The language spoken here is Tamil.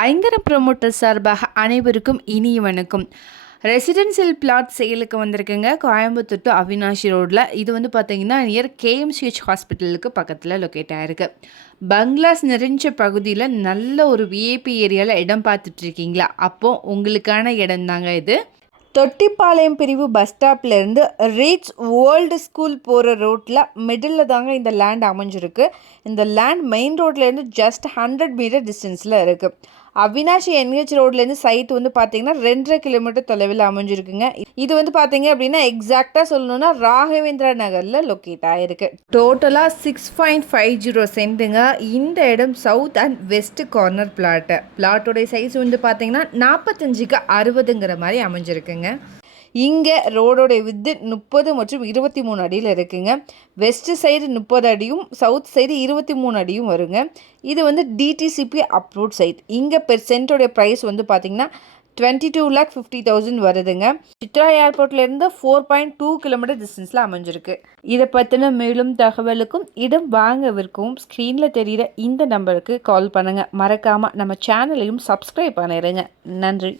ஐங்கர ப்ரொமோட்டர் சார்பாக அனைவருக்கும் இனிய வணக்கம். ரெசிடென்சியல் பிளாட் சேலுக்கு வந்திருக்குங்க கோயம்புத்தூர் டு அவினாஷி ரோட்டில். இது வந்து பார்த்தீங்கன்னா நியர் கேஎம்சிஹெச் ஹாஸ்பிட்டலுக்கு பக்கத்தில் லொக்கேட் ஆகிருக்கு. பங்களாஸ் நிறைஞ்ச பகுதியில் நல்ல ஒரு விஐபி ஏரியாவில் இடம் பார்த்துட்டு இருக்கீங்களா? அப்போது உங்களுக்கான இடம் தாங்க இது. தொட்டிப்பாளையம் பிரிவு பஸ் ஸ்டாப்லேருந்து ரீச் வேர்ல்டு ஸ்கூல் போகிற ரோட்டில் மிடில் தாங்க இந்த லேண்ட் அமைஞ்சிருக்கு. இந்த லேண்ட் மெயின் ரோட்லேருந்து ஜஸ்ட் 100 மீட்டர் டிஸ்டன்ஸில் இருக்குது. அவினாஷி என்ஹெச் ரோட்லேருந்து சைட் வந்து பார்த்தீங்கன்னா 2.5 கிலோமீட்டர் தொலைவில் அமைஞ்சிருக்குங்க. இது வந்து பார்த்தீங்க அப்படின்னா எக்ஸாக்டாக சொல்லணும்னா ராகவேந்திரா நகரில் லொக்கேட் ஆகிருக்கு. டோட்டலாக 6.50 சென்ட்டுங்க. இந்த இடம் south and west corner plot. பிளாட்டோடைய சைஸ் வந்து பார்த்தீங்கன்னா 45க்கு 60ங்கிற மாதிரி அமைஞ்சிருக்குங்க. இங்கே ரோடோடைய வித்து 30 மற்றும் 23 அடியில் இருக்குங்க. வெஸ்ட் சைடு 30 அடியும் சவுத் சைடு 23 அடியும் வருங்க. இது வந்து டிடிசிபி அப்ரூவ்ட் சைட். இங்கே பெர் சென்ட்டோடைய ப்ரைஸ் வந்து பார்த்தீங்கன்னா 22,50,000 வருதுங்க. சித்ரா ஏர்போர்ட்லேருந்து 4.2 கிலோமீட்டர் டிஸ்டன்ஸில் அமைஞ்சிருக்கு. இதை பற்றின மேலும் தகவலுக்கும் இடம் வாங்க விற்கவும் ஸ்க்ரீனில் தெரிகிற இந்த நம்பருக்கு கால் பண்ணுங்கள். மறக்காமல் நம்ம சேனலையும் சப்ஸ்கிரைப் பண்ணிடுங்க. நன்றி.